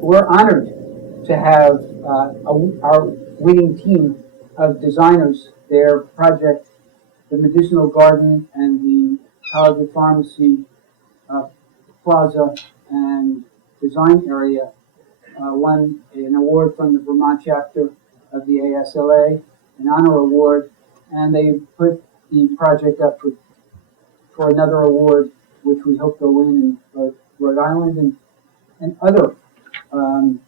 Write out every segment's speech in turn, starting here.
we're honored to have our winning team of designers. Their project, the Medicinal Garden and the College of Pharmacy uh, Plaza and Design Area, won an award from the Vermont chapter of the ASLA, an honor award, and they put the project up for another award, which we hope they'll win in Rhode Island and other um,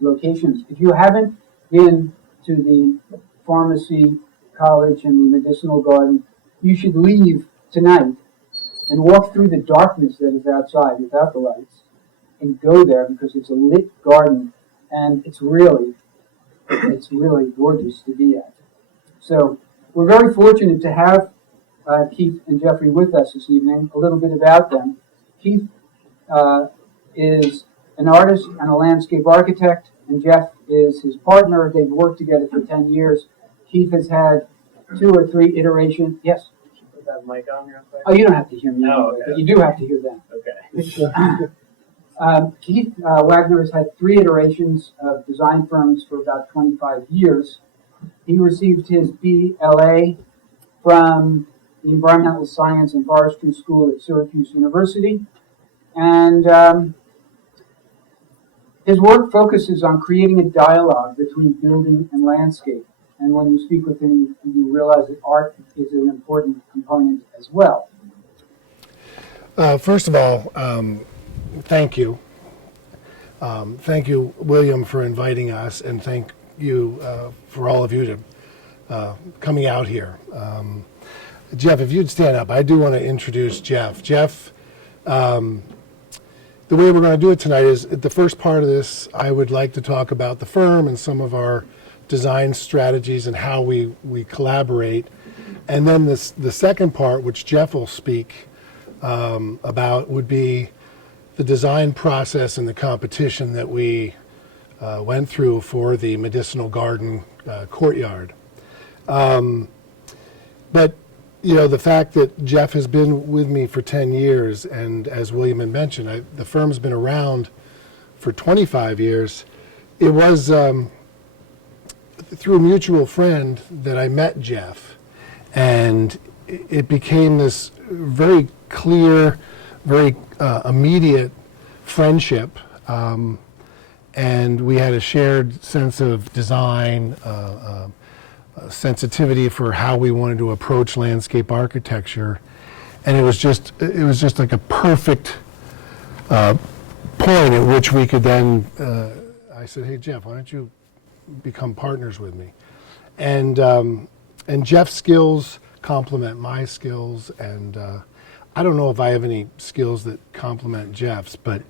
locations. If you haven't been to the pharmacy college and the medicinal garden, you should leave tonight and walk through the darkness that is outside without the lights and go there because it's a lit garden and it's really gorgeous to be at. So we're very fortunate to have Keith and Jeffrey with us this evening. A little bit about them. Keith uh, is an artist and a landscape architect, and Jeff is his partner. They've worked together for 10 years. Keith has had 2 or 3 iterations. Yes? Put that mic on real quick. Oh, you don't have to hear me, Oh, okay. but you do have to hear them. Okay. Keith Wagner has had 3 iterations of design firms for about 25 years. He received his BLA from the Environmental Science and Forestry School at Syracuse University. And his work focuses on creating a dialogue between building and landscape. And when you speak with him, you realize that art is an important component as well. First of all, thank you. Thank you, William, for inviting us, and thank you for all of you to coming out here. Jeff, if you'd stand up, I do want to introduce Jeff. Jeff, the way we're going to do it tonight is, at the first part of this, I would like to talk about the firm and some of our design strategies and how we collaborate. And then the second part, which Jeff will speak about, would be the design process and the competition that we went through for the Medicinal Garden courtyard. But you know, the fact that Jeff has been with me for 10 years, and as William had mentioned, the firm's been around for 25 years. It was through a mutual friend that I met Jeff, and it became this very clear, very immediate friendship, and we had a shared sense of design, sensitivity for how we wanted to approach landscape architecture, and it was just like a perfect point at which we could then. I said, "Hey Jeff, why don't you become partners with me?" And Jeff's skills complement my skills, and I don't know if I have any skills that complement Jeff's, but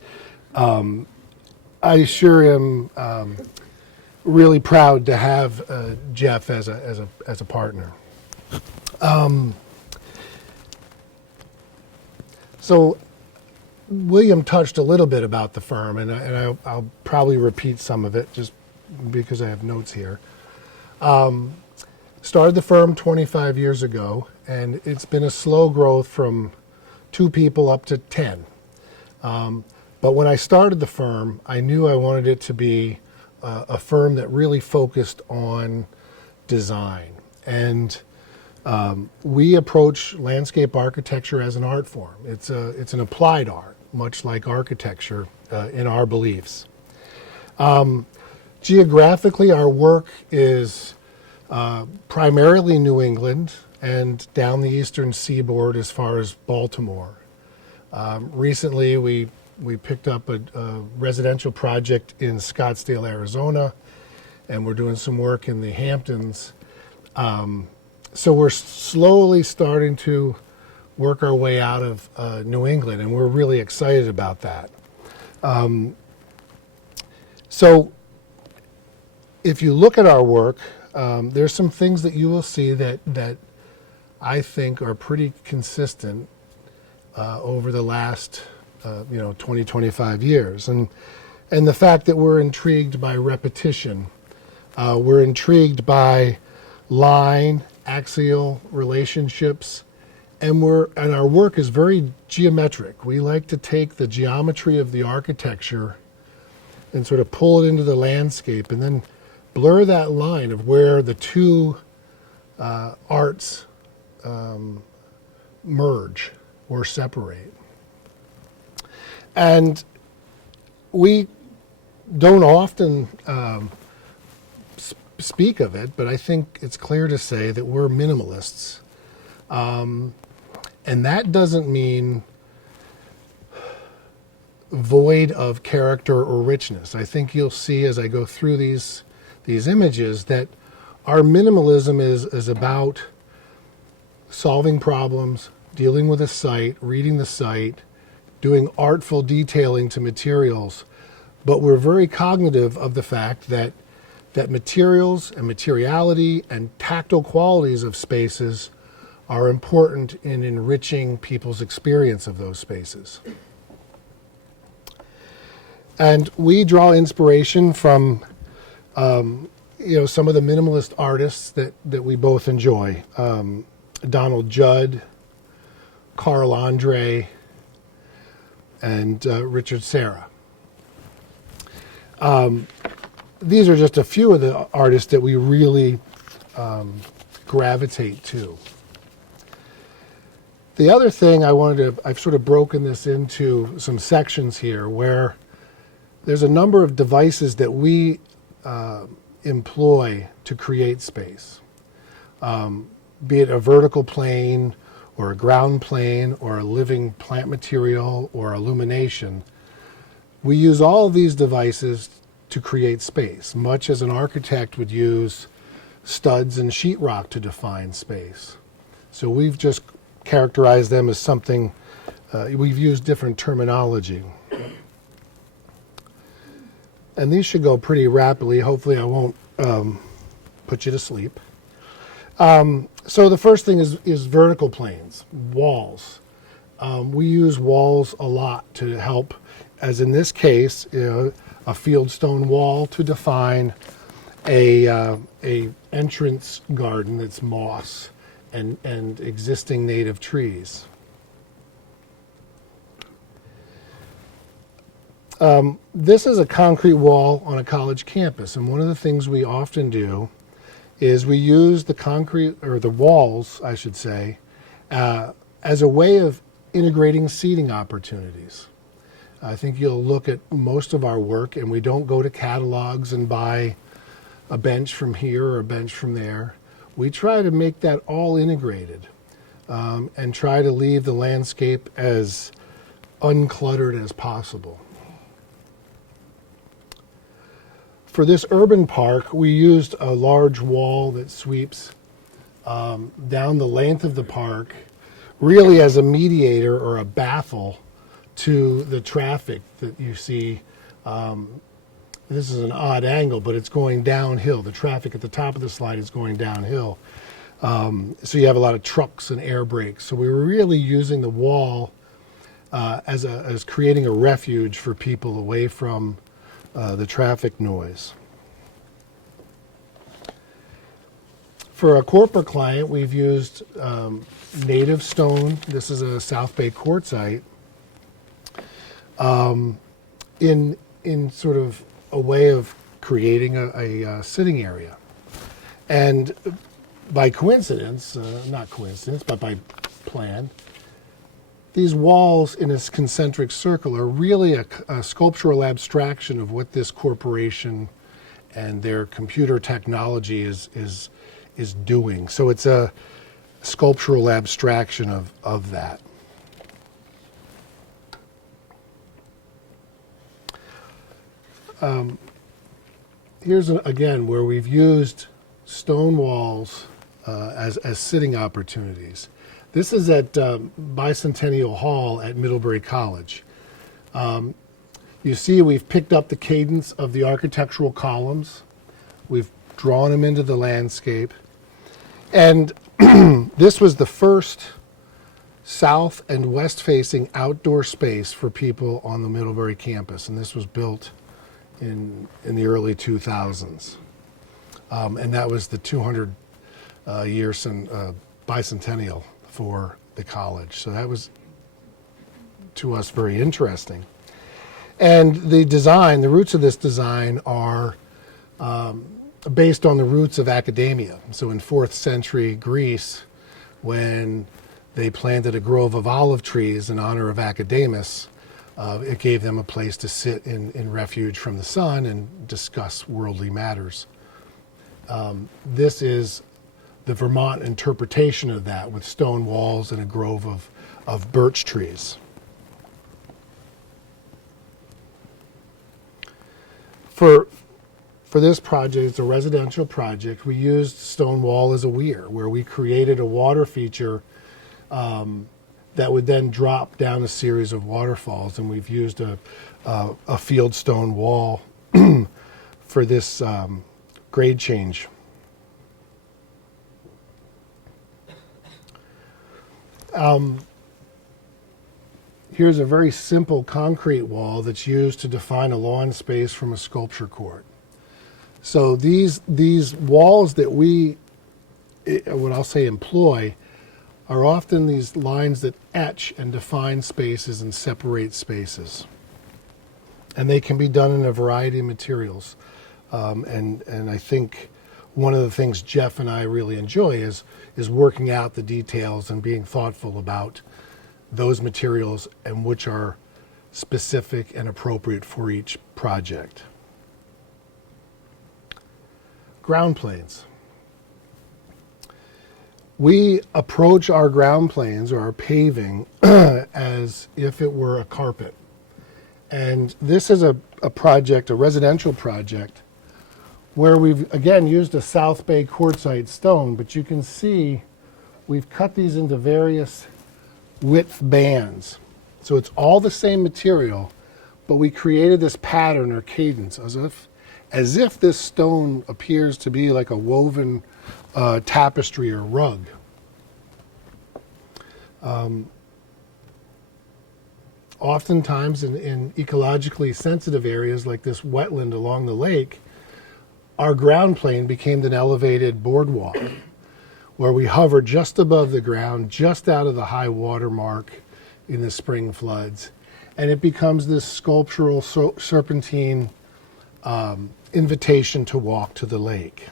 I sure am. Really proud to have Jeff as a partner. So William touched a little bit about the firm, and I'll probably repeat some of it just because I have notes here. Started the firm 25 years ago, and it's been a slow growth from 2 people up to 10. But when I started the firm, I knew I wanted it to be a firm that really focused on design. And we approach landscape architecture as an art form. It's an applied art, much like architecture in our beliefs. Geographically, our work is primarily New England and down the eastern seaboard as far as Baltimore. Recently, we picked up a residential project in Scottsdale, Arizona, and we're doing some work in the Hamptons. So we're slowly starting to work our way out of New England, and we're really excited about that. So if you look at our work, there's some things that you will see that I think are pretty consistent over the last 20, 25 years. And the fact that we're intrigued by repetition, we're intrigued by line, axial relationships, and our work is very geometric. We like to take the geometry of the architecture and sort of pull it into the landscape and then blur that line of where the two arts merge or separate. And we don't often speak of it, but I think it's clear to say that we're minimalists. And that doesn't mean void of character or richness. I think you'll see as I go through these images that our minimalism is about solving problems, dealing with a site, reading the site, doing artful detailing to materials, but we're very cognitive of the fact that materials and materiality and tactile qualities of spaces are important in enriching people's experience of those spaces. And we draw inspiration from some of the minimalist artists that we both enjoy. Donald Judd, Carl Andre, and Richard Serra. These are just a few of the artists that we really gravitate to. The other thing I've sort of broken this into some sections here where there's a number of devices that we employ to create space, be it a vertical plane or a ground plane or a living plant material or illumination. We use all of these devices to create space, much as an architect would use studs and sheetrock to define space. So we've just characterized them as something, we've used different terminology. And these should go pretty rapidly. Hopefully I won't put you to sleep. So the first thing is vertical planes, walls. We use walls a lot to help, as in this case, a fieldstone wall to define a entrance garden that's moss and existing native trees. This is a concrete wall on a college campus, and one of the things we often do is we use the concrete, or the walls, I should say, as a way of integrating seating opportunities. I think you'll look at most of our work, and we don't go to catalogs and buy a bench from here or a bench from there. We try to make that all integrated and try to leave the landscape as uncluttered as possible. For this urban park, we used a large wall that sweeps down the length of the park, really as a mediator or a baffle to the traffic that you see. This is an odd angle, but it's going downhill. The traffic at the top of the slide is going downhill. So you have a lot of trucks and air brakes. So we were really using the wall as creating a refuge for people away from the traffic noise. For a corporate client, we've used native stone. This is a South Bay quartzite in sort of a way of creating a sitting area. And by coincidence, not coincidence, but by plan, these walls in a concentric circle are really a sculptural abstraction of what this corporation and their computer technology is doing. So it's a sculptural abstraction of that. Here's again where we've used stone walls as sitting opportunities. This is at Bicentennial Hall at Middlebury College. You see we've picked up the cadence of the architectural columns. We've drawn them into the landscape. And this was the first south and west facing outdoor space for people on the Middlebury campus. And this was built in the early 2000s. And that was the 200 year bicentennial for the college. So that was, to us, very interesting. And the design, the roots of this design are based on the roots of academia. So in 4th century Greece, when they planted a grove of olive trees in honor of Academus, it gave them a place to sit in refuge from the sun and discuss worldly matters. This is the Vermont interpretation of that, with stone walls and a grove of birch trees. For this project, it's a residential project, we used stone wall as a weir, where we created a water feature that would then drop down a series of waterfalls, and we've used a field stone wall for this grade change. Here's a very simple concrete wall that's used to define a lawn space from a sculpture court. So these walls that we, what I'll say, employ, are often these lines that etch and define spaces and separate spaces. And they can be done in a variety of materials. And I think one of the things Jeff and I really enjoy is working out the details and being thoughtful about those materials and which are specific and appropriate for each project. Ground planes. We approach our ground planes or our paving as if it were a carpet. And this is a project, a residential project, where we've, again, used a South Bay quartzite stone, but you can see we've cut these into various width bands. So it's all the same material, but we created this pattern or cadence as if this stone appears to be like a woven tapestry or rug. Oftentimes in ecologically sensitive areas like this wetland along the lake, our ground plane became an elevated boardwalk where we hover just above the ground, just out of the high water mark in the spring floods. And it becomes this sculptural serpentine invitation to walk to the lake.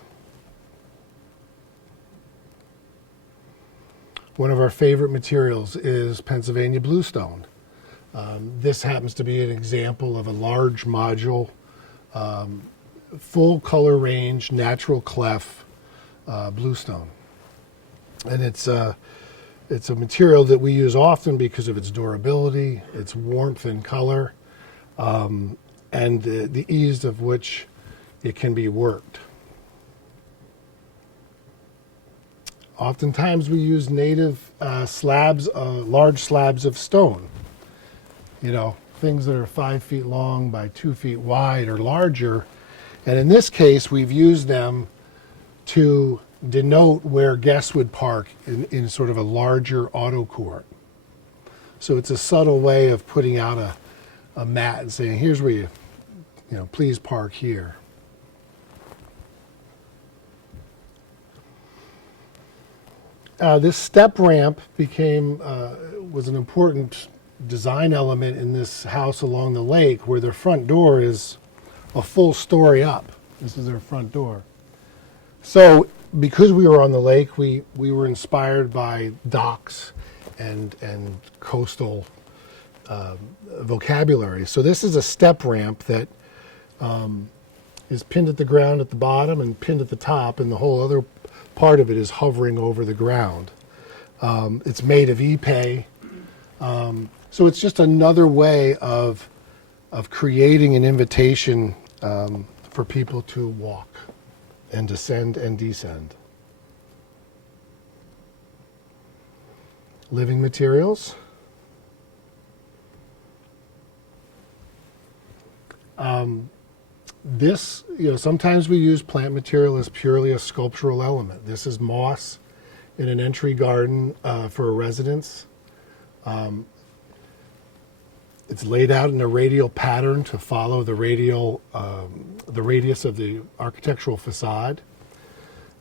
One of our favorite materials is Pennsylvania bluestone. This happens to be an example of a large module, full color range, natural clef bluestone. And it's a material that we use often because of its durability, its warmth and color, and the ease of which it can be worked. Oftentimes we use native slabs, large slabs of stone. You know, things that are 5 feet long by 2 feet wide or larger. And in this case, we've used them to denote where guests would park in sort of a larger auto court. So it's a subtle way of putting out a mat and saying, here's where you please park here. This step ramp was an important design element in this house along the lake, where their front door is a full story up. This is their front door. So because we were on the lake, we were inspired by docks and coastal vocabulary. So this is a step ramp that is pinned at the ground at the bottom and pinned at the top, and the whole other part of it is hovering over the ground. It's made of epay. So it's just another way of creating an invitation for people to walk and ascend and descend. Living materials. This, sometimes we use plant material as purely a sculptural element. This is moss in an entry garden for a residence. It's laid out in a radial pattern to follow the radius of the architectural facade.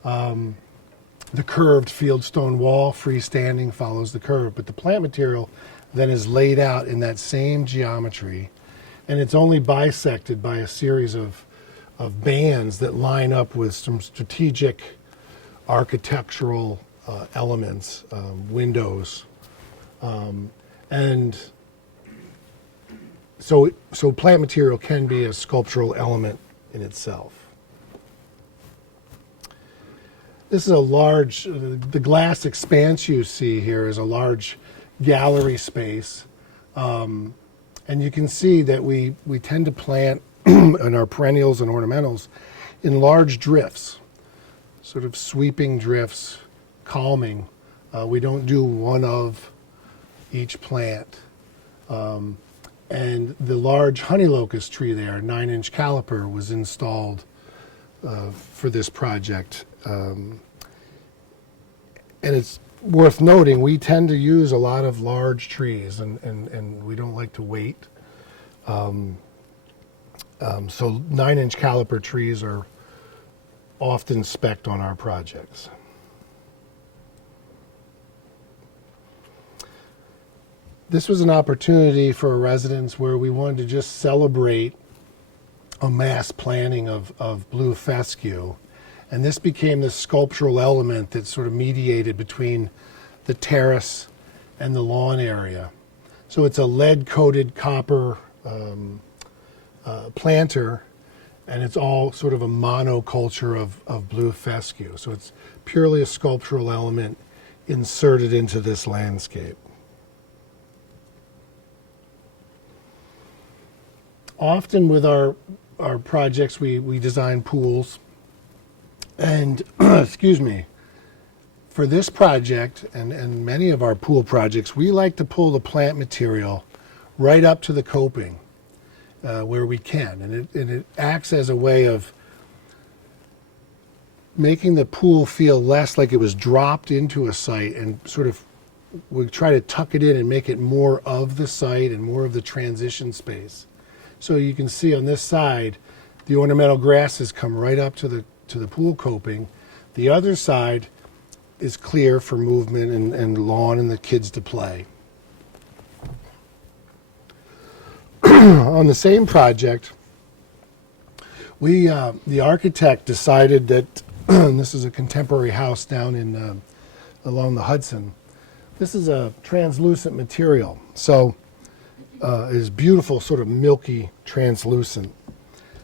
The curved fieldstone wall, freestanding, follows the curve, but the plant material then is laid out in that same geometry and it's only bisected by a series of bands that line up with some strategic architectural elements, windows, and so plant material can be a sculptural element in itself. This is a large, the glass expanse you see here is a large gallery space. And you can see that we tend to plant in our perennials and ornamentals in large drifts, sort of sweeping drifts, calming. We don't do one of each plant. And the large honey locust tree there, 9-inch caliper, was installed for this project. And it's worth noting, we tend to use a lot of large trees, and we don't like to wait. So 9-inch caliper trees are often spec'd on our projects. This was an opportunity for residents where we wanted to just celebrate a mass planting of blue fescue. And this became the sculptural element that sort of mediated between the terrace and the lawn area. So it's a lead-coated copper planter, and it's all sort of a monoculture of blue fescue. So it's purely a sculptural element inserted into this landscape. Often with our projects, we design pools. And, excuse me, for this project and many of our pool projects, we like to pull the plant material right up to the coping where we can. And it acts as a way of making the pool feel less like it was dropped into a site, and sort of we try to tuck it in and make it more of the site and more of the transition space. So you can see on this side, the ornamental grasses come right up to the pool coping. The other side is clear for movement and lawn and the kids to play. On the same project, the architect decided that, and this is a contemporary house down in along the Hudson. This is a translucent material, so it is beautiful, sort of milky, translucent.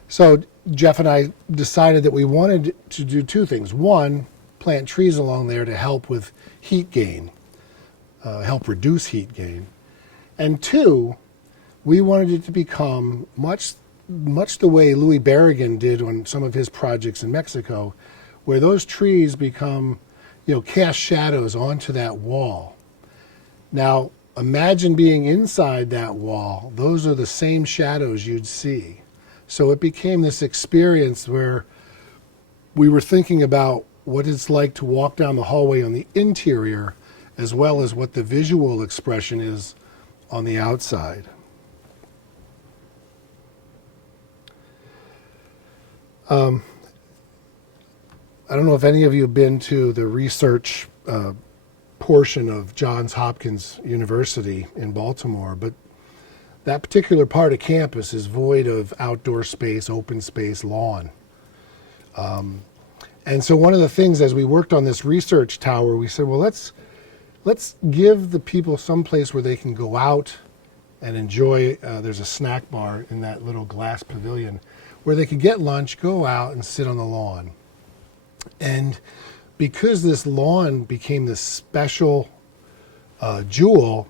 So Jeff and I decided that we wanted to do two things. One, plant trees along there to help with heat gain, help reduce heat gain. And two, we wanted it to become much the way Louis Barragan did on some of his projects in Mexico, where those trees become, cast shadows onto that wall. Now, imagine being inside that wall. Those are the same shadows you'd see. So it became this experience where we were thinking about what it's like to walk down the hallway on the interior, as well as what the visual expression is on the outside. I don't know if any of you have been to the research portion of Johns Hopkins University in Baltimore, but that particular part of campus is void of outdoor space, open space, lawn. And so one of the things as we worked on this research tower, we said, well, let's give the people some place where they can go out and enjoy. There's a snack bar in that little glass pavilion where they could get lunch, go out and sit on the lawn. And because this lawn became this special jewel,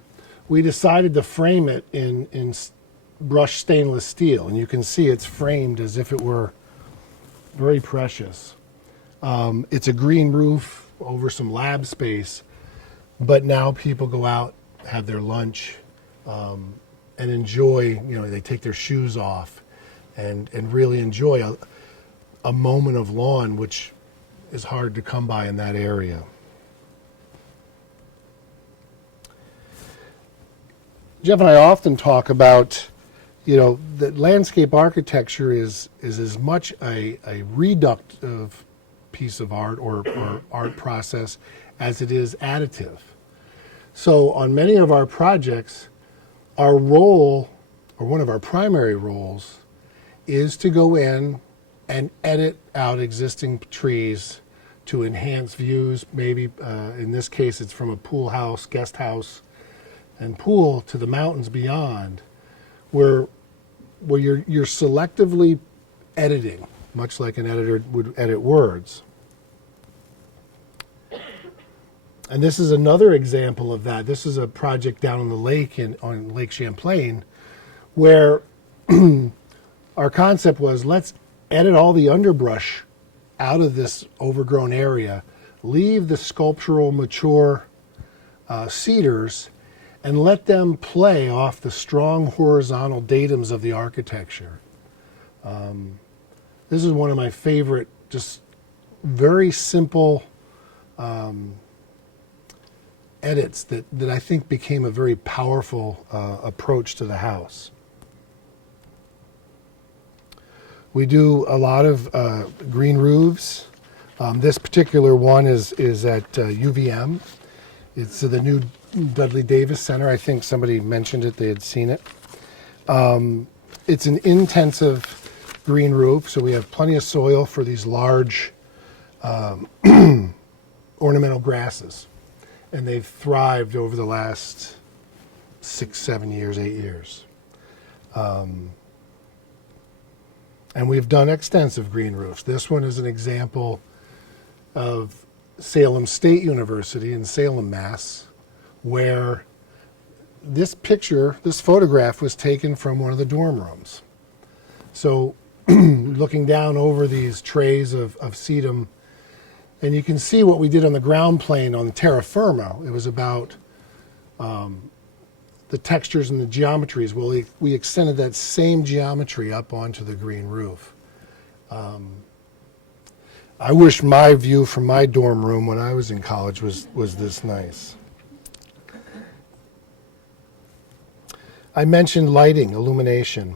we decided to frame it in brushed stainless steel. And you can see it's framed as if it were very precious. It's a green roof over some lab space, but now people go out, have their lunch, and enjoy, they take their shoes off and really enjoy a moment of lawn, which is hard to come by in that area. Jeff and I often talk about, that landscape architecture is as much a reductive piece of art or art process as it is additive. So on many of our projects, our role or one of our primary roles, is to go in and edit out existing trees to enhance views. Maybe in this case, it's from a pool house, guest house, and pool to the mountains beyond, where you're selectively editing, much like an editor would edit words. And this is another example of that. This is a project down on the lake on Lake Champlain, where our concept was, let's edit all the underbrush out of this overgrown area, leave the sculptural mature cedars, and let them play off the strong horizontal datums of the architecture. This is one of my favorite, just very simple edits that I think became a very powerful approach to the house. We do a lot of green roofs. This particular one is at UVM. It's the new Dudley Davis Center. I think somebody mentioned it, they had seen it. It's an intensive green roof, so we have plenty of soil for these large ornamental grasses. And they've thrived over the last 6, 7 years, 8 years. And we've done extensive green roofs. This one is an example of Salem State University in Salem, Mass, where this photograph was taken from one of the dorm rooms. So looking down over these trays of sedum, and you can see what we did on the ground plane on terra firma. It was about the textures and the geometries. Well, we extended that same geometry up onto the green roof. I wish my view from my dorm room when I was in college was this nice. I mentioned lighting, illumination.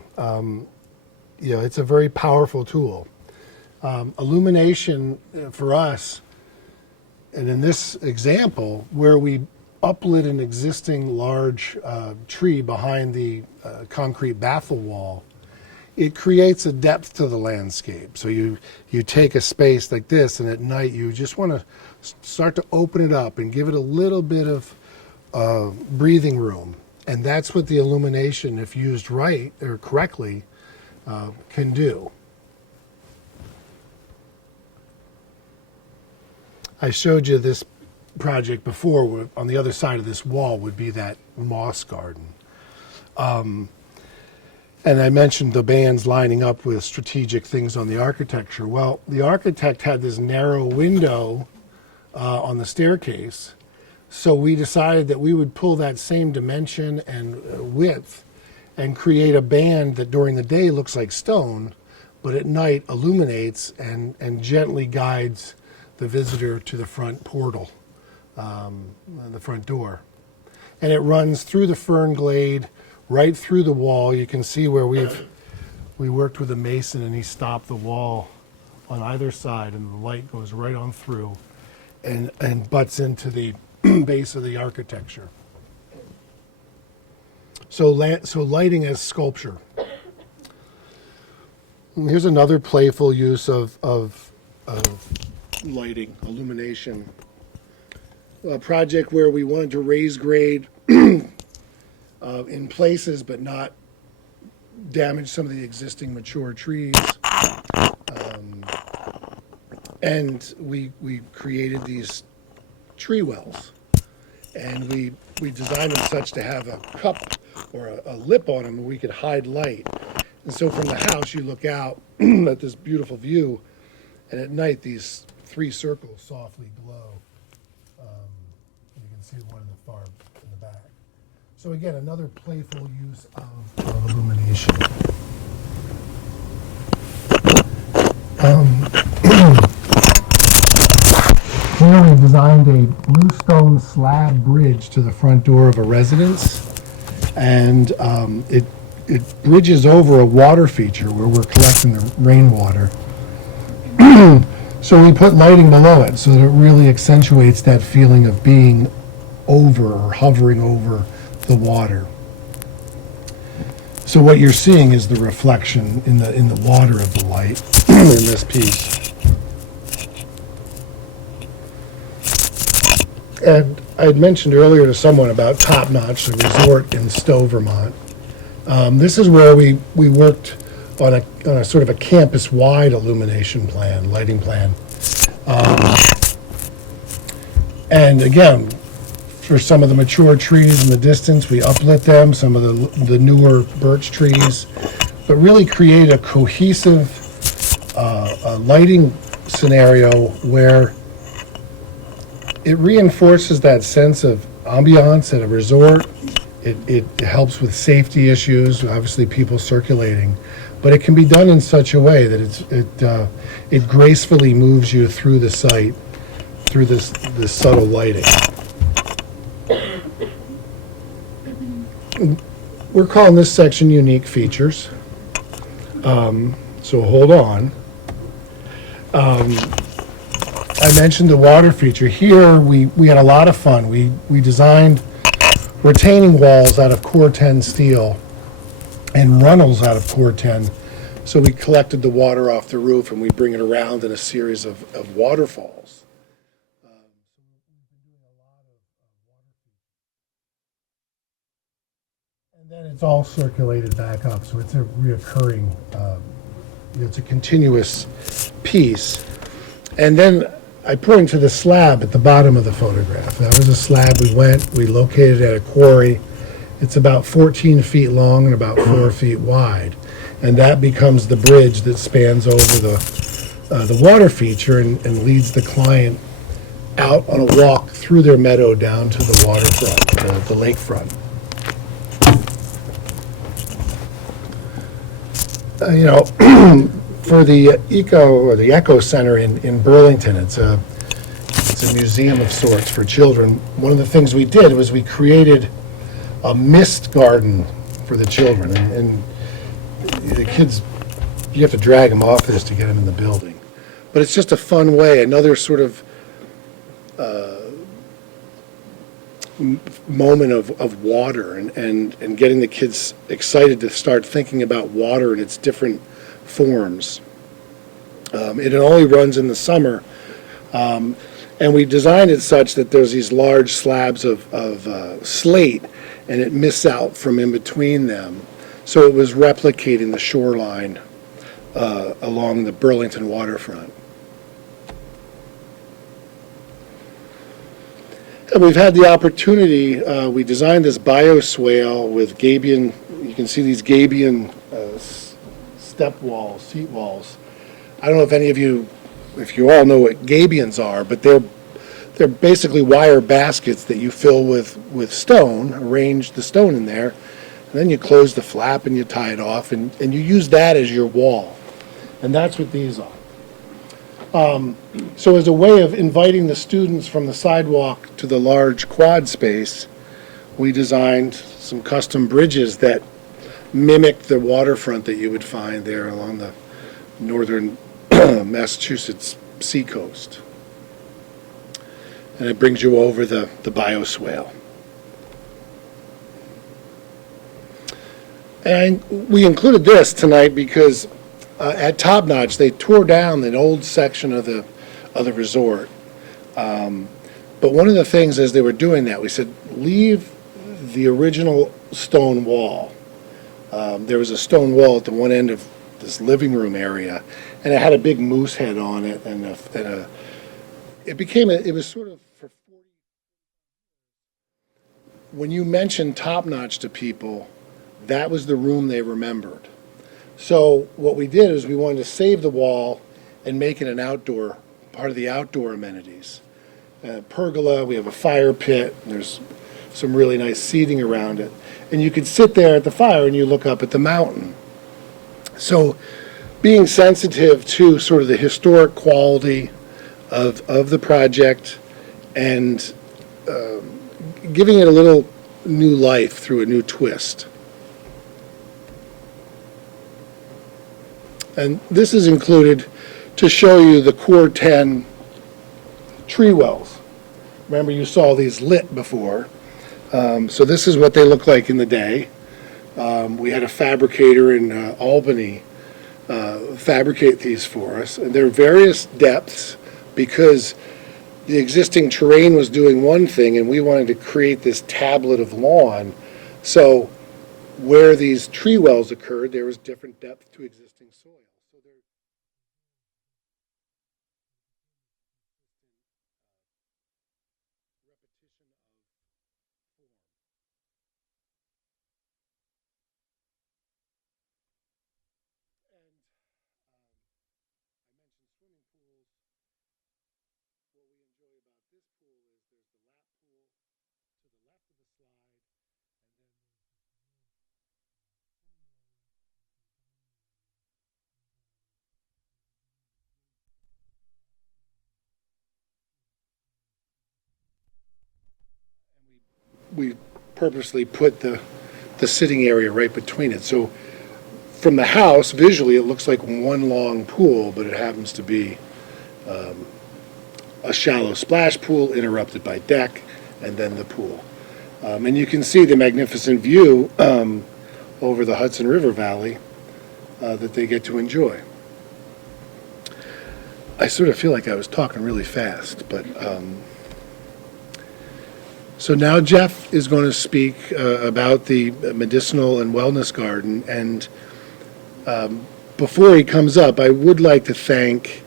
It's a very powerful tool. Illumination for us, and in this example, where we uplit an existing large tree behind the concrete baffle wall, it creates a depth to the landscape. So you take a space like this, and at night you just want to start to open it up and give it a little bit of breathing room. And that's what the illumination, if used right or correctly, can do. I showed you this project before, where on the other side of this wall would be that moss garden. And I mentioned the bands lining up with strategic things on the architecture. Well, the architect had this narrow window on the staircase, so we decided that we would pull that same dimension and width and create a band that during the day looks like stone, but at night illuminates and gently guides the visitor to the front portal, the front door. And it runs through the fern glade, right through the wall. You can see where we worked with a mason, and he stopped the wall on either side, and the light goes right on through and butts into the base of the architecture. So lighting as sculpture. And here's another playful use of lighting, illumination. A project where we wanted to raise grade in places but not damage some of the existing mature trees. And we created these tree wells. And we designed them such to have a cup or a lip on them where we could hide light. And so from the house you look out at this beautiful view, and at night these 3 circles softly glow. You can see one in the far in the back. So again, another playful use of illumination. Here we designed a bluestone slab bridge to the front door of a residence, and it bridges over a water feature where we're collecting the rainwater. So we put lighting below it so that it really accentuates that feeling of being over or hovering over the water. So what you're seeing is the reflection in the water of the light in this piece. And I had mentioned earlier to someone about Top Notch, the resort in Stowe, Vermont. This is where we worked on a sort of a campus-wide illumination plan, lighting plan. And again, for some of the mature trees in the distance, we uplit them, some of the newer birch trees, but really create a cohesive lighting scenario where it reinforces that sense of ambiance at a resort. It helps with safety issues, obviously people circulating, but it can be done in such a way that it gracefully moves you through the site, through this subtle lighting. We're calling this section unique features. So hold on. I mentioned the water feature. Here we had a lot of fun. We designed retaining walls out of Core 10 steel and runnels out of Core 10. So we collected the water off the roof and we bring it around in a series of waterfalls. And then it's all circulated back up, so it's a reoccurring, it's a continuous piece. And then I point to the slab at the bottom of the photograph. That was a slab we located at a quarry. It's about 14 feet long and about 4 feet wide. And that becomes the bridge that spans over the water feature and leads the client out on a walk through their meadow down to the waterfront, the lakefront. For the Eco Center in Burlington, it's a museum of sorts for children. One of the things we did was we created a mist garden for the children, and the kids, you have to drag them off this to get them in the building. But it's just a fun way, another sort of moment of water and getting the kids excited to start thinking about water in its different forms. It only runs in the summer, and we designed it such that there's these large slabs of slate, and it mists out from in between them. So it was replicating the shoreline along the Burlington waterfront. And we've had the opportunity, we designed this bioswale with gabion, you can see these gabion step walls, seat walls. I don't know if any of you, if you all know what gabions are, but they're basically wire baskets that you fill with stone, arrange the stone in there, and then you close the flap and you tie it off, and you use that as your wall. And that's what these are. So as a way of inviting the students from the sidewalk to the large quad space, we designed some custom bridges that mimic the waterfront that you would find there along the northern Massachusetts seacoast. And it brings you over the bioswale. And we included this tonight because at Top Notch, they tore down an old section of the resort. But one of the things as they were doing that, we said, leave the original stone wall. There was a stone wall at the one end of this living room area, and it had a big moose head on it, and it was sort of, for 40, when you mentioned Top Notch to people, that was the room they remembered. So what we did is we wanted to save the wall and make it an outdoor, part of the outdoor amenities. Pergola, we have a fire pit, there's some really nice seating around it. And you could sit there at the fire and you look up at the mountain. So being sensitive to sort of the historic quality of the project and giving it a little new life through a new twist. And this is included to show you the Core 10 tree wells. Remember, you saw these lit before. So this is what they look like in the day. We had a fabricator in Albany fabricate these for us. And they're various depths because the existing terrain was doing one thing and we wanted to create this tablet of lawn. So where these tree wells occurred, there was different depth to existing soil. So they're we purposely put the sitting area right between it. So from the house, visually, it looks like one long pool, but it happens to be a shallow splash pool interrupted by deck and then the pool. And you can see the magnificent view over the Hudson River Valley that they get to enjoy. I sort of feel like I was talking really fast, but so now Jeff is going to speak about the medicinal and wellness garden. And before he comes up, I would like to thank,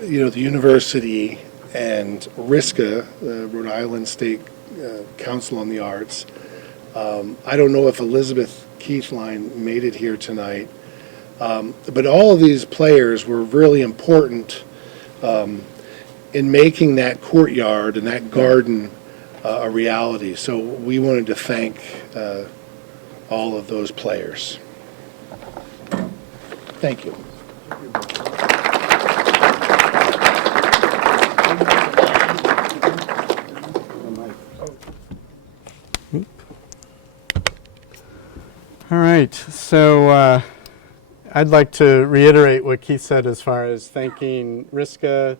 the university and RISCA, Rhode Island State Council on the Arts. I don't know if Elizabeth Keithline made it here tonight, but all of these players were really important in making that courtyard and that garden a reality. So we wanted to thank all of those players. Thank you. All right, so I'd like to reiterate what Keith said as far as thanking RISCA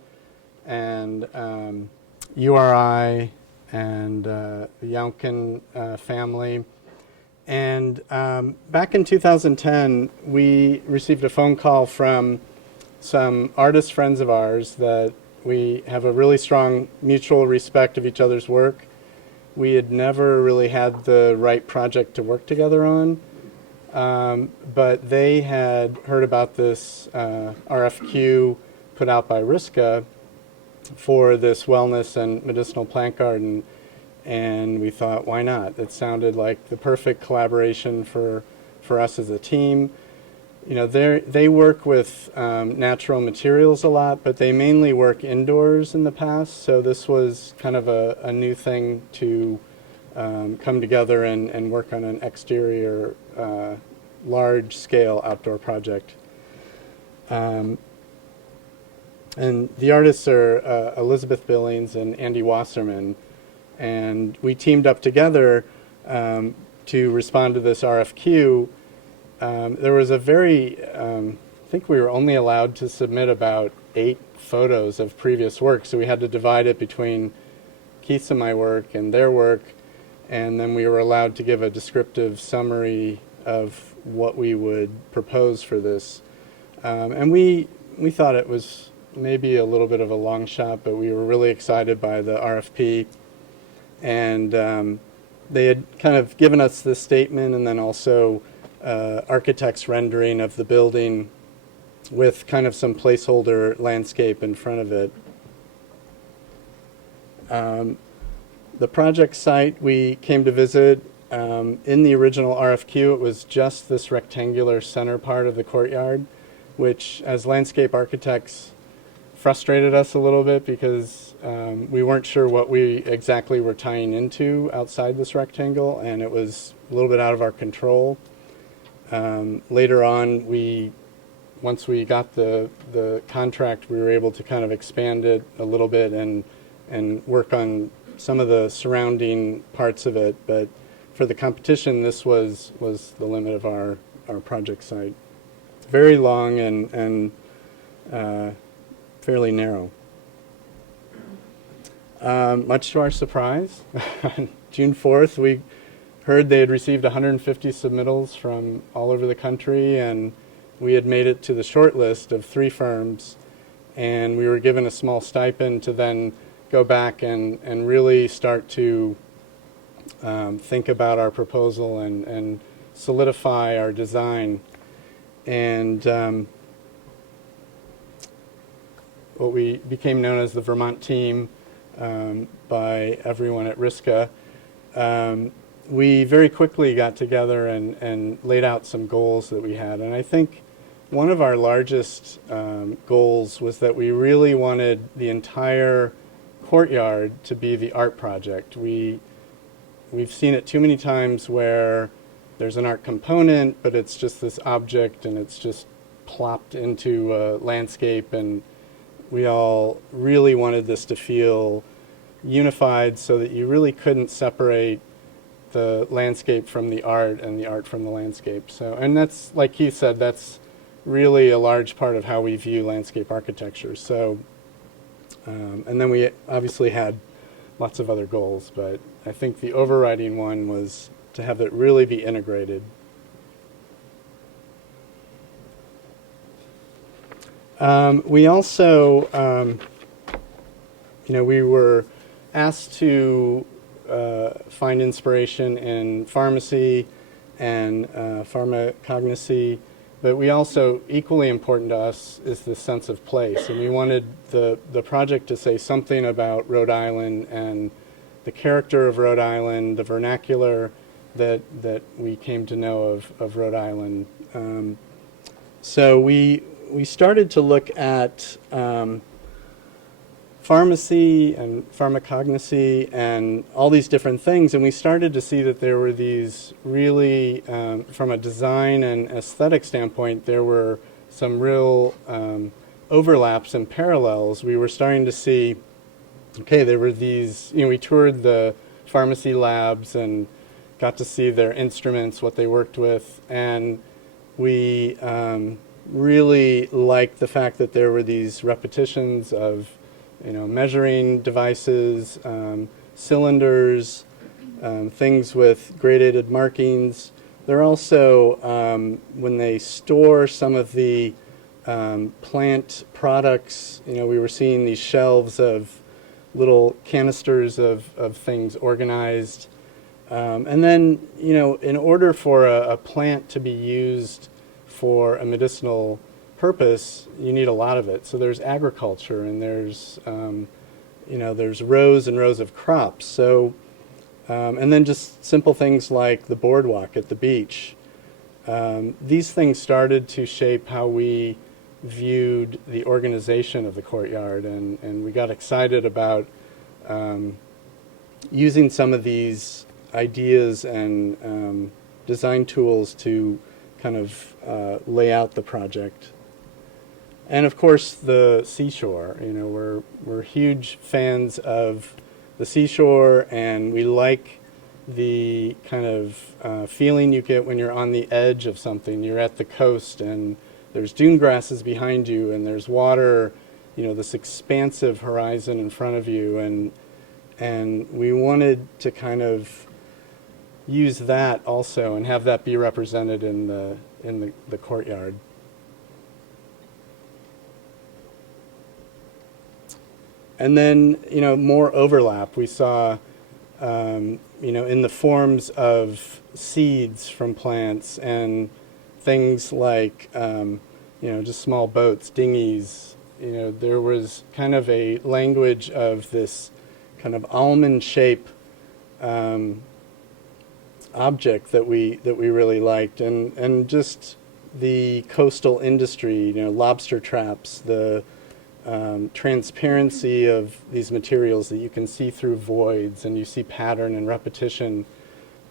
and URI and the Youngkin family. And back in 2010, we received a phone call from some artist friends of ours that we have a really strong mutual respect of each other's work. We had never really had the right project to work together on. But they had heard about this RFQ put out by RISCA for this wellness and medicinal plant garden, and we thought, why not? It sounded like the perfect collaboration for us as a team. They work with natural materials a lot, but they mainly work indoors in the past, so this was kind of a new thing to come together and work on an exterior large-scale outdoor project. And the artists are Elizabeth Billings and Andy Wasserman, and we teamed up together to respond to this RFQ. There was a I think we were only allowed to submit about 8 photos of previous work, so we had to divide it between Keith's and my work and their work, and then we were allowed to give a descriptive summary of what we would propose for this. And we thought it was maybe a little bit of a long shot, but we were really excited by the RFP. And they had kind of given us this statement and then also architect's rendering of the building with kind of some placeholder landscape in front of it. The project site we came to visit, in the original RFQ, it was just this rectangular center part of the courtyard, which as landscape architects frustrated us a little bit because we weren't sure what we exactly were tying into outside this rectangle, and it was a little bit out of our control. Later on, once we got the contract, we were able to kind of expand it a little bit and work on some of the surrounding parts of it, but for the competition, this was the limit of our project site. Very long and fairly narrow. Much to our surprise, on June 4th, we heard they had received 150 submittals from all over the country, and we had made it to the short list of 3 firms, and we were given a small stipend to then go back and really start to think about our proposal and solidify our design. And what we became known as the Vermont team by everyone at RISCA, we very quickly got together and laid out some goals that we had. And I think one of our largest goals was that we really wanted the entire courtyard to be the art project. We've seen it too many times where there's an art component, but it's just this object and it's just plopped into a landscape, and we all really wanted this to feel unified so that you really couldn't separate the landscape from the art and the art from the landscape. So, and that's, like Keith said, that's really a large part of how we view landscape architecture. So, and then we obviously had lots of other goals, but I think the overriding one was to have it really be integrated. We also, we were asked to find inspiration in pharmacy and pharmacognosy, but we also, equally important to us, is the sense of place. And we wanted the project to say something about Rhode Island and the character of Rhode Island, the vernacular that we came to know of Rhode Island. So we started to look at pharmacy and pharmacognosy and all these different things, and we started to see that there were these really, from a design and aesthetic standpoint, there were some real overlaps and parallels. We were starting to see, okay, there were these, we toured the pharmacy labs and got to see their instruments, what they worked with, and we really liked the fact that there were these repetitions of measuring devices, cylinders, things with gradated markings. They're also, when they store some of the plant products, we were seeing these shelves of little canisters of things organized. And then, in order for a plant to be used for a medicinal purpose, you need a lot of it. So there's agriculture, and there's there's rows and rows of crops. So and then just simple things like the boardwalk at the beach. These things started to shape how we viewed the organization of the courtyard, and we got excited about using some of these ideas and design tools to kind of lay out the project. And of course, the seashore. We're huge fans of the seashore, and we like the kind of feeling you get when you're on the edge of something. You're at the coast, and there's dune grasses behind you, and there's water, this expansive horizon in front of you, and we wanted to kind of use that also and have that be represented in the courtyard. And then, more overlap. We saw, in the forms of seeds from plants and things like, just small boats, dinghies. There was kind of a language of this kind of almond shape object that we really liked, and just the coastal industry, lobster traps, the transparency of these materials that you can see through voids, and you see pattern and repetition,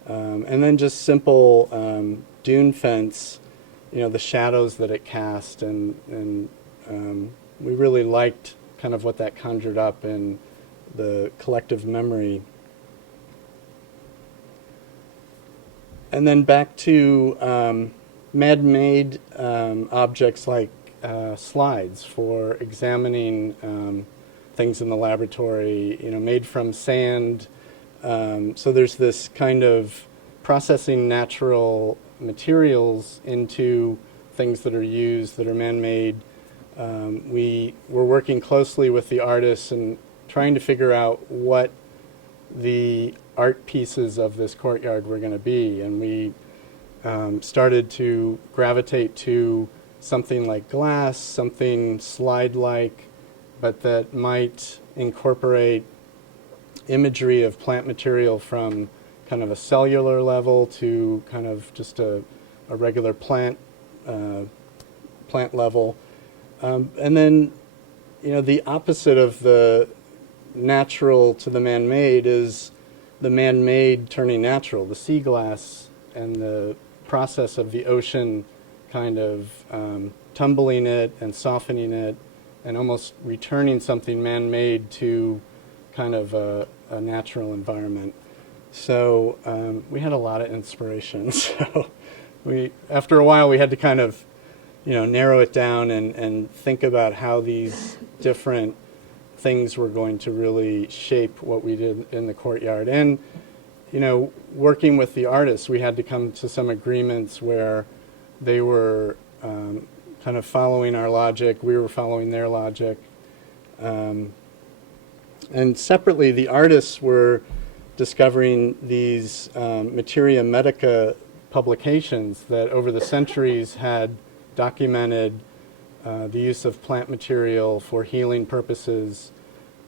and then just simple dune fence, the shadows that it cast, and we really liked kind of what that conjured up in the collective memory. And then back to man-made objects like slides for examining things in the laboratory, made from sand. So there's this kind of processing natural materials into things that are used, that are man-made. We were working closely with the artists and trying to figure out what the art pieces of this courtyard were going to be. And we started to gravitate to something like glass, something slide-like, but that might incorporate imagery of plant material from kind of a cellular level to kind of just a regular plant level. And then, the opposite of the natural to the man-made is the man-made turning natural, the sea glass and the process of the ocean kind of tumbling it and softening it and almost returning something man-made to kind of a natural environment. So we had a lot of inspiration. So after a while, we had to kind of, narrow it down and think about how these different things were going to really shape what we did in the courtyard. And, working with the artists, we had to come to some agreements where they were kind of following our logic, we were following their logic. And separately, the artists were discovering these materia medica publications that over the centuries had documented the use of plant material for healing purposes,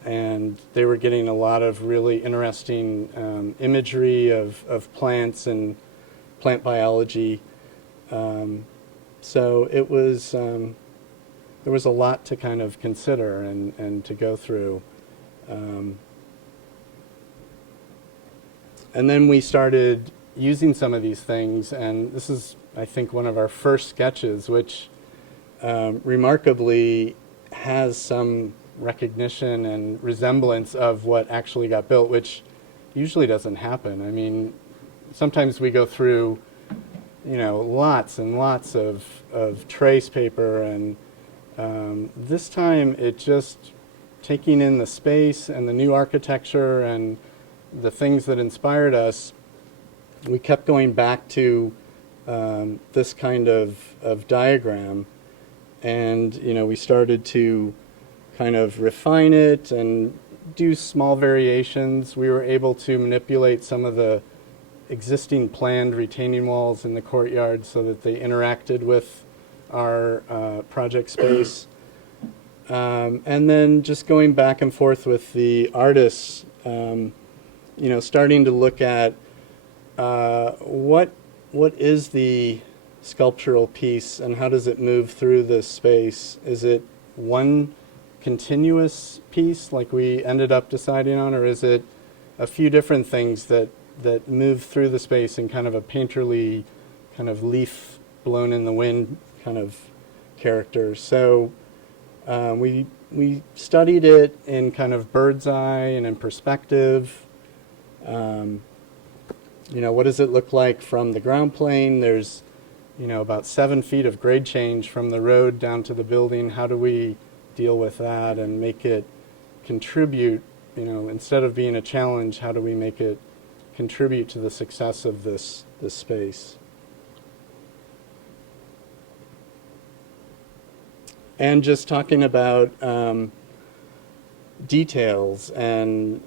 and they were getting a lot of really interesting imagery of plants and plant biology. So it was, there was a lot to kind of consider and to go through. And then we started using some of these things, and this is, I think, one of our first sketches, which remarkably has some recognition and resemblance of what actually got built, which usually doesn't happen. I mean, sometimes we go through, lots and lots of trace paper, and this time it just taking in the space and the new architecture and the things that inspired us, we kept going back to this kind of diagram, and we started to kind of refine it and do small variations. We were able to manipulate some of the existing planned retaining walls in the courtyard so that they interacted with our project space. And then just going back and forth with the artists, starting to look at what is the sculptural piece and how does it move through this space? Is it one continuous piece like we ended up deciding on, or is it a few different things that move through the space in kind of a painterly, kind of leaf blown in the wind kind of character? So we studied it in kind of bird's eye and in perspective. What does it look like from the ground plane? There's, about 7 feet of grade change from the road down to the building. How do we deal with that and make it contribute, instead of being a challenge, how do we make it contribute to the success of this space? And just talking about details and,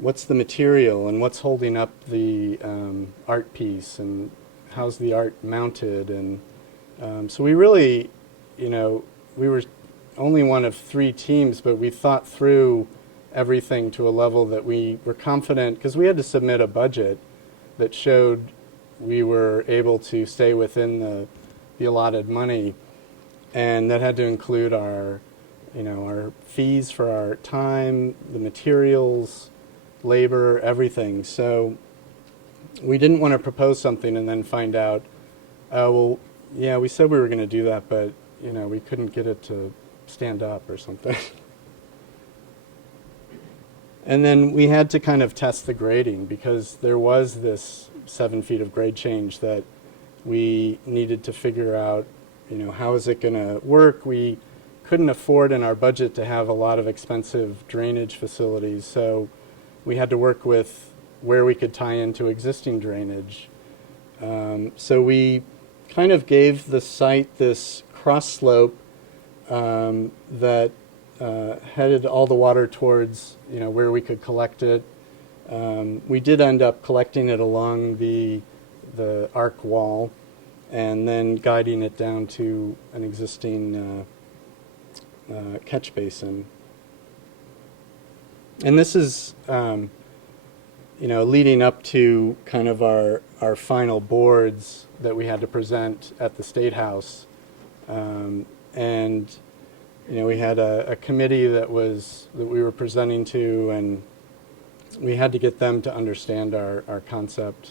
what's the material and what's holding up the art piece and how's the art mounted. And so we really, we were only one of 3 teams, but we thought through everything to a level that we were confident, because we had to submit a budget that showed we were able to stay within the allotted money, and that had to include our fees for our time, the materials, labor, everything. So we didn't want to propose something and then find out, oh, well, yeah, we said we were going to do that, but we couldn't get it to stand up or something. And then we had to kind of test the grading, because there was this 7 feet of grade change that we needed to figure out, how is it going to work? We couldn't afford in our budget to have a lot of expensive drainage facilities, so we had to work with where we could tie into existing drainage. So we kind of gave the site this cross slope that headed all the water towards, where we could collect it. We did end up collecting it along the arc wall and then guiding it down to an existing catch basin. And this is, leading up to kind of our final boards that we had to present at the State House. And we had a committee that we were presenting to, and we had to get them to understand our concept.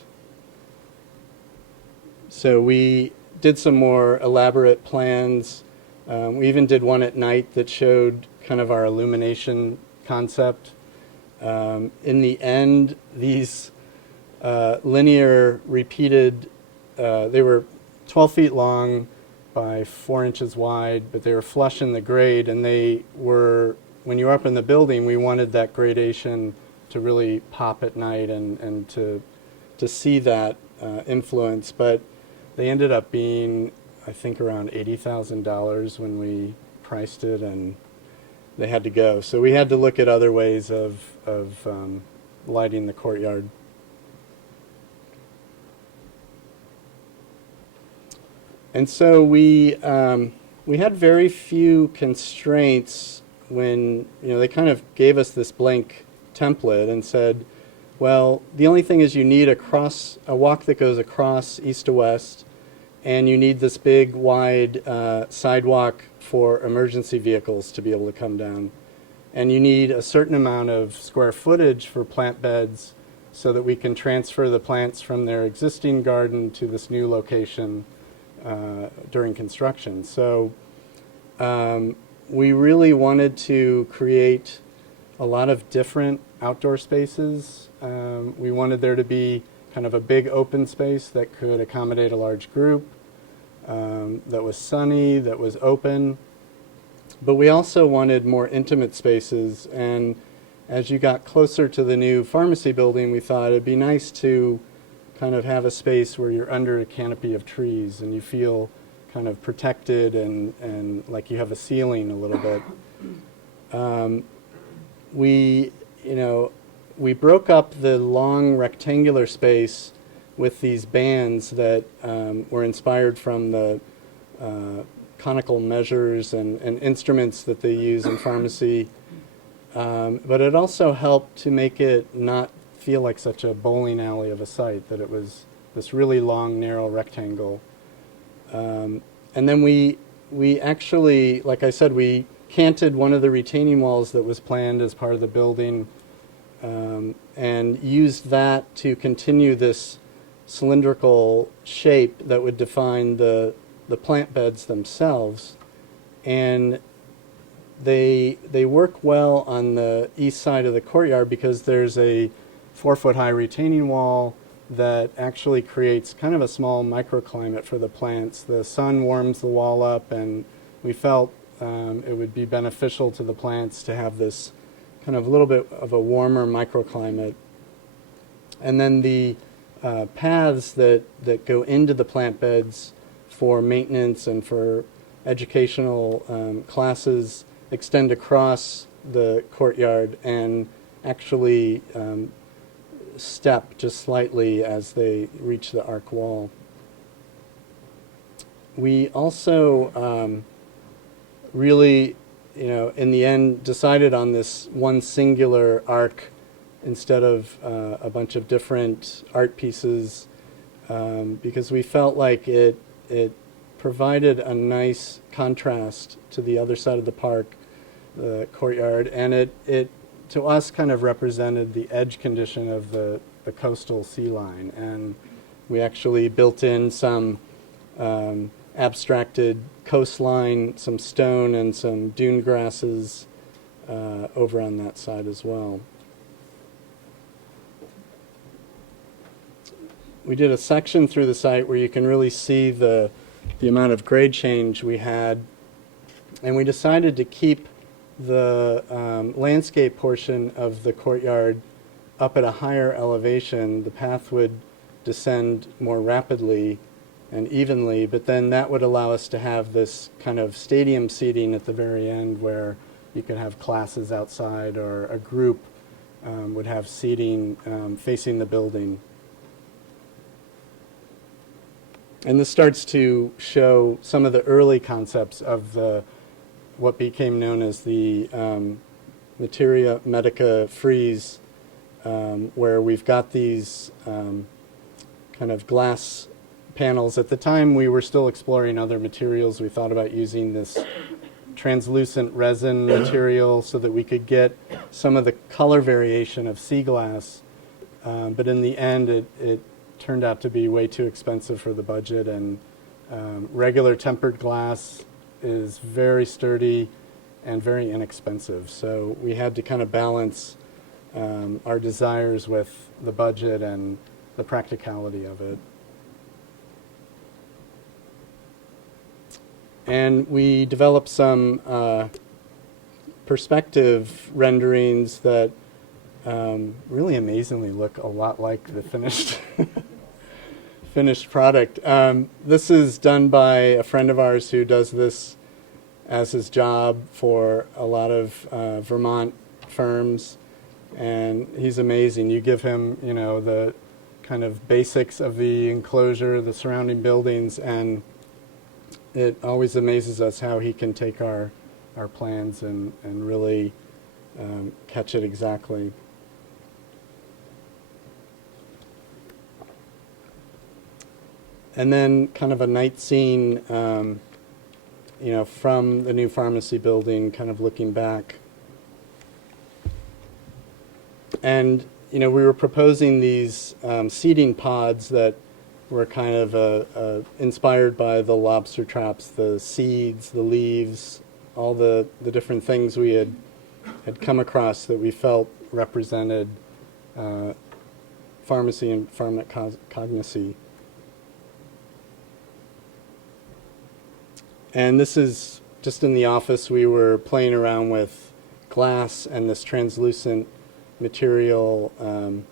So we did some more elaborate plans. We even did one at night that showed kind of our illumination concept. In the end, these linear repeated, they were 12 feet long by 4 inches wide, but they were flush in the grade, and they were, when you were up in the building, we wanted that gradation to really pop at night and to see that influence. But they ended up being, I think, around $80,000 when we priced it, and they had to go. So we had to look at other ways of lighting the courtyard. And so we had very few constraints when, they kind of gave us this blank template and said, well, the only thing is you need a walk that goes across east to west, and you need this big, wide sidewalk for emergency vehicles to be able to come down. And you need a certain amount of square footage for plant beds so that we can transfer the plants from their existing garden to this new location during construction. So we really wanted to create a lot of different outdoor spaces. We wanted there to be kind of a big open space that could accommodate a large group, that was sunny, that was open. But we also wanted more intimate spaces, and as you got closer to the new pharmacy building, we thought it'd be nice to kind of have a space where you're under a canopy of trees and you feel kind of protected and like you have a ceiling a little bit. We broke up the long rectangular space with these bands that were inspired from the conical measures and instruments that they use in pharmacy. But it also helped to make it not feel like such a bowling alley of a site, that it was this really long, narrow rectangle. And then we actually, like I said, we canted one of the retaining walls that was planned as part of the building, and used that to continue this cylindrical shape that would define the plant beds themselves. And they work well on the east side of the courtyard because there's a 4-foot-high retaining wall that actually creates kind of a small microclimate for the plants. The sun warms the wall up, and we felt it would be beneficial to the plants to have this kind of a little bit of a warmer microclimate. And then the paths that go into the plant beds for maintenance and for educational classes extend across the courtyard and actually step just slightly as they reach the arc wall. We also really, in the end, decided on this one singular arc instead of a bunch of different art pieces because we felt like it provided a nice contrast to the other side of the park, the courtyard, and it to us kind of represented the edge condition of the coastal sea line. And we actually built in some abstracted coastline, some stone, and some dune grasses over on that side as well. We did a section through the site where you can really see the amount of grade change we had, and we decided to keep the landscape portion of the courtyard up at a higher elevation, the path would descend more rapidly and evenly, but then that would allow us to have this kind of stadium seating at the very end where you could have classes outside, or a group would have seating facing the building. And this starts to show some of the early concepts of what became known as the Materia Medica frieze, where we've got these kind of glass panels. At the time, we were still exploring other materials. We thought about using this translucent resin material so that we could get some of the color variation of sea glass. But in the end, it turned out to be way too expensive for the budget, and regular tempered glass is very sturdy and very inexpensive. So we had to kind of balance our desires with the budget and the practicality of it. And we developed some perspective renderings that really amazingly look a lot like the finished finished product. This is done by a friend of ours who does this as his job for a lot of Vermont firms, and he's amazing. You give him, you know, the kind of basics of the enclosure, the surrounding buildings, and it always amazes us how he can take our plans and really catch it exactly. And then kind of a night scene, you know, from the new pharmacy building, kind of looking back. And, you know, we were proposing these seating pods that were kind of inspired by the lobster traps, the seeds, the leaves, all the different things we had come across that we felt represented pharmacy and pharmacognosy. And this is just in the office. We were playing around with glass and this translucent material, kind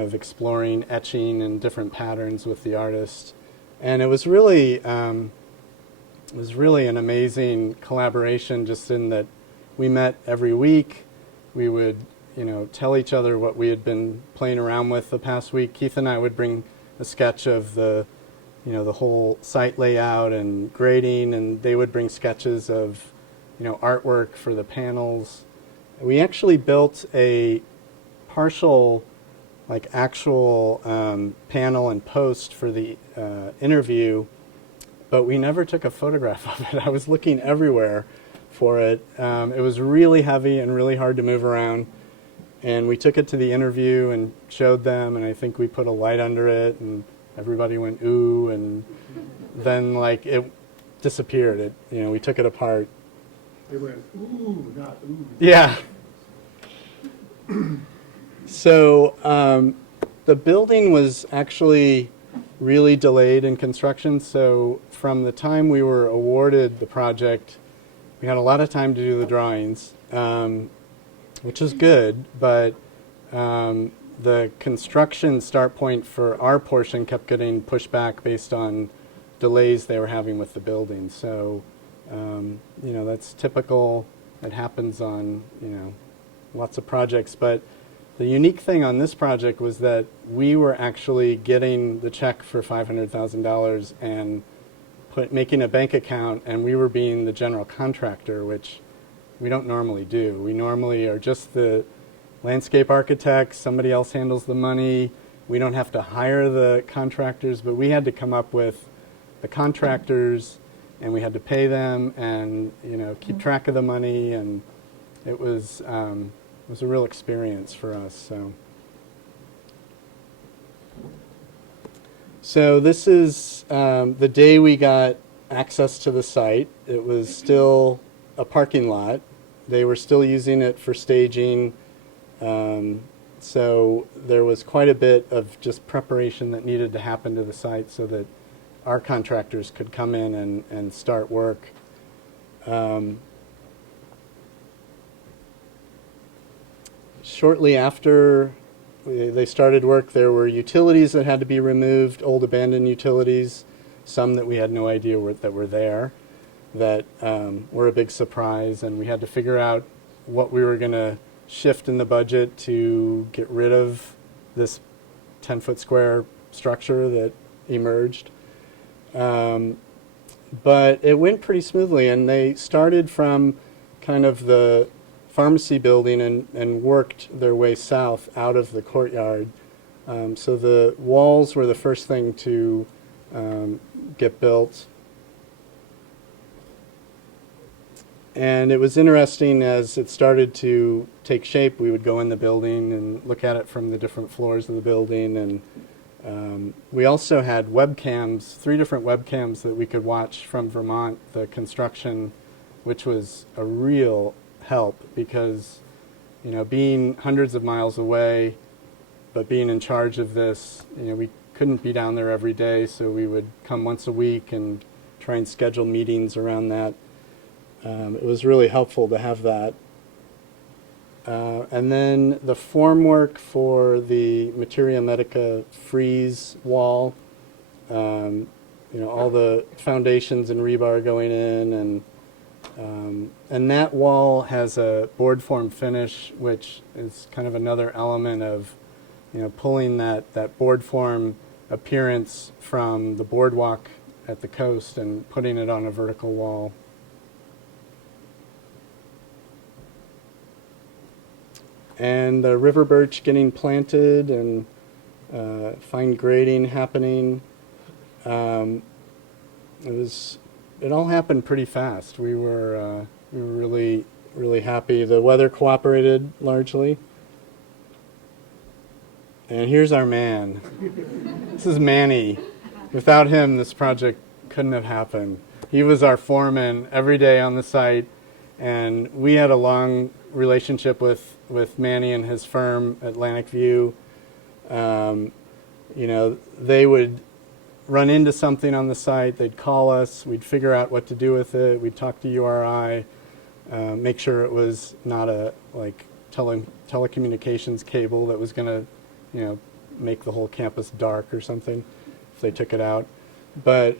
of exploring etching and different patterns with the artist. And it was really an amazing collaboration, just in that we met every week. We would, you know, tell each other what we had been playing around with the past week. Keith and I would bring a sketch of the whole site layout and grading, and they would bring sketches of, you know, artwork for the panels. We actually built a partial, like, actual panel and post for the interview, but we never took a photograph of it. I was looking everywhere for it. It was really heavy and really hard to move around, and we took it to the interview and showed them, and I think we put a light under it, and everybody went ooh, and then, like, it disappeared. We took it apart. They went, ooh, not ooh. Yeah. So the building was actually really delayed in construction. So from the time we were awarded the project, we had a lot of time to do the drawings, which is good, but the construction start point for our portion kept getting pushed back based on delays they were having with the building. So, that's typical. It happens on, lots of projects. But the unique thing on this project was that we were actually getting the check for $500,000 and making a bank account, and we were being the general contractor, which we don't normally do. We normally are just the landscape architect, somebody else handles the money. We don't have to hire the contractors, but we had to come up with the contractors, and we had to pay them, and keep track of the money, and it was a real experience for us. So this is the day we got access to the site. It was still a parking lot. They were still using it for staging. So there was quite a bit of just preparation that needed to happen to the site so that our contractors could come in and start work. Shortly after they started work, there were utilities that had to be removed, old abandoned utilities, some that we had no idea that were there, that were a big surprise, and we had to figure out what we were going to shift in the budget to get rid of this 10-foot square structure that emerged. But it went pretty smoothly, and they started from kind of the pharmacy building and worked their way south out of the courtyard. So the walls were the first thing to get built. And it was interesting as it started to take shape. We would go in the building and look at it from the different floors of the building. And we also had webcams, 3 different webcams that we could watch from Vermont, the construction, which was a real help because, you know, being hundreds of miles away, but being in charge of this, you know, we couldn't be down there every day, so we would come once a week and try and schedule meetings around that. It was really helpful to have that. And then the formwork for the Materia Medica frieze wall, you know, all the foundations and rebar going in, and that wall has a board form finish, which is kind of another element of, you know, pulling that board form appearance from the boardwalk at the coast and putting it on a vertical wall. And the river birch getting planted and fine grading happening. It all happened pretty fast. We were really happy. The weather cooperated largely. And here's our man. This is Manny. Without him, this project couldn't have happened. He was our foreman every day on the site, and we had a long relationship with Manny and his firm, Atlantic View. You know, they would run into something on the site, they'd call us, we'd figure out what to do with it, we'd talk to URI, make sure it was not a telecommunications cable that was going to, you know, make the whole campus dark or something if they took it out. But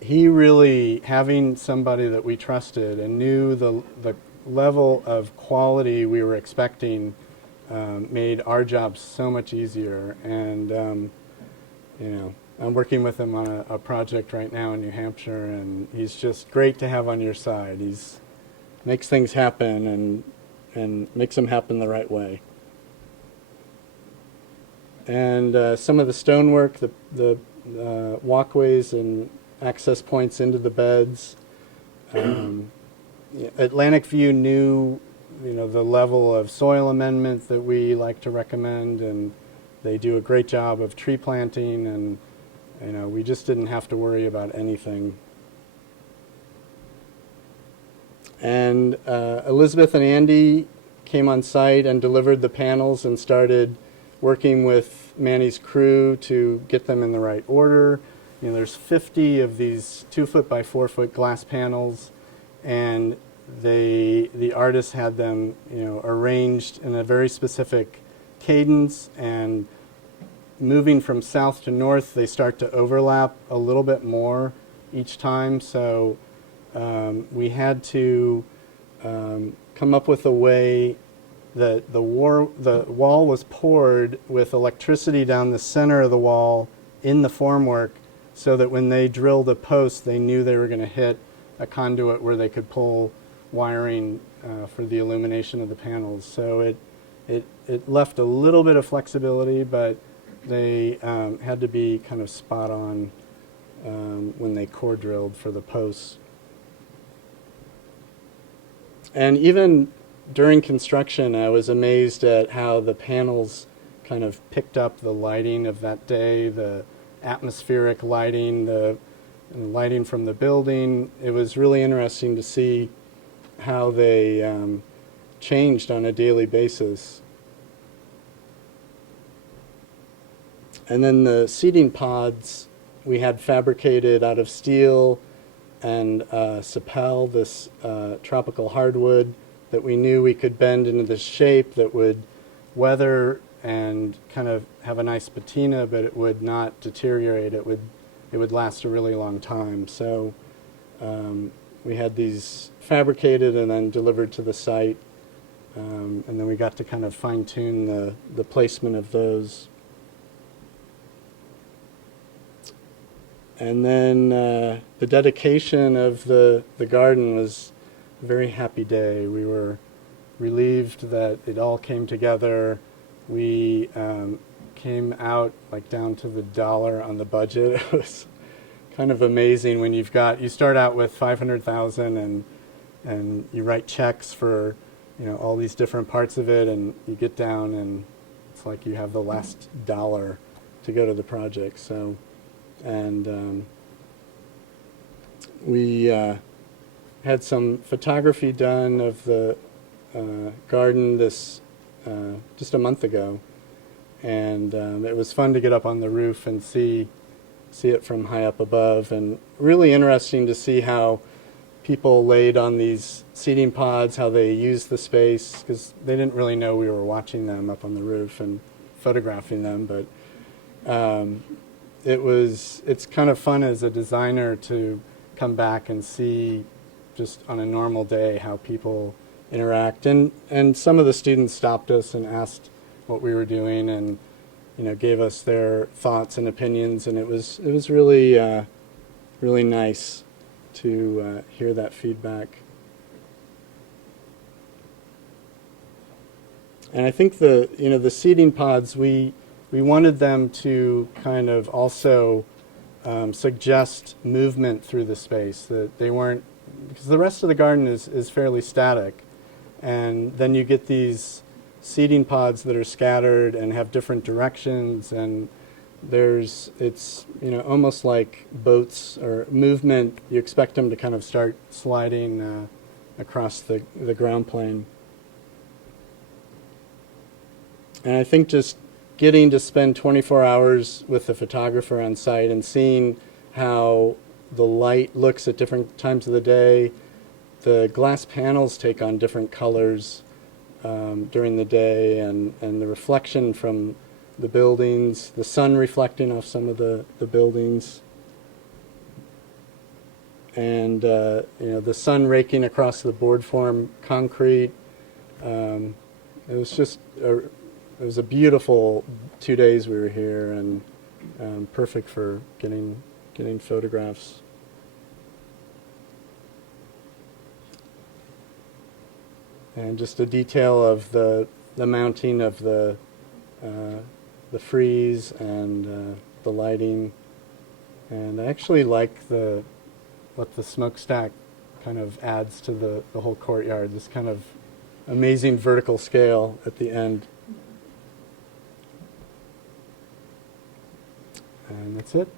he really, having somebody that we trusted and knew the level of quality we were expecting, made our job so much easier. And you know, I'm working with him on a project right now in New Hampshire, and he's just great to have on your side. He's makes things happen and makes them happen the right way. And some of the stonework, the walkways and access points into the beds. Atlantic View knew, you know, the level of soil amendment that we like to recommend, and they do a great job of tree planting, and, you know, we just didn't have to worry about anything. And Elizabeth and Andy came on site and delivered the panels and started working with Manny's crew to get them in the right order. You know, there's 50 of these 2-foot by 4-foot glass panels, and the artists had them, you know, arranged in a very specific cadence, and moving from south to north, they start to overlap a little bit more each time. So we had to come up with a way that the wall was poured with electricity down the center of the wall in the formwork, so that when they drilled a post, they knew they were going to hit a conduit where they could pull wiring for the illumination of the panels. So it left a little bit of flexibility, but they had to be kind of spot on when they core drilled for the posts. And even during construction, I was amazed at how the panels kind of picked up the lighting of that day, the atmospheric lighting, the lighting from the building. It was really interesting to see how they changed on a daily basis. And then the seating pods we had fabricated out of steel and sapel, this tropical hardwood that we knew we could bend into this shape that would weather and kind of have a nice patina, but it would not deteriorate. It would last a really long time. So we had these fabricated and then delivered to the site, and then we got to kind of fine-tune the placement of those. And then the dedication of the garden was a very happy day. We were relieved that it all came together. We came out like down to the dollar on the budget. It was kind of amazing when you start out with 500,000 and you write checks for all these different parts of it, and you get down and it's like you have the last dollar to go to the project. So, and we had some photography done of the garden just a month ago, and it was fun to get up on the roof and see it from high up above, and really interesting to see how people laid on these seating pods, how they used the space, because they didn't really know we were watching them up on the roof and photographing them, but it's kind of fun as a designer to come back and see just on a normal day how people interact, and some of the students stopped us and asked what we were doing, and gave us their thoughts and opinions, and it was really really nice to hear that feedback. And I think the seating pods, we wanted them to kind of also suggest movement through the space, that they weren't, because the rest of the garden is fairly static, and then you get these seating pods that are scattered and have different directions, and it's almost like boats or movement. You expect them to kind of start sliding across the ground plane. And I think just getting to spend 24 hours with the photographer on site and seeing how the light looks at different times of the day, the glass panels take on different colors during the day, and the reflection from the buildings, the sun reflecting off some of the buildings, and the sun raking across the board form concrete. It was a beautiful 2 days we were here, and perfect for getting photographs. And just a detail of the mounting of the frieze and the lighting. And I actually like what the smokestack kind of adds to the whole courtyard, this kind of amazing vertical scale at the end. And that's it.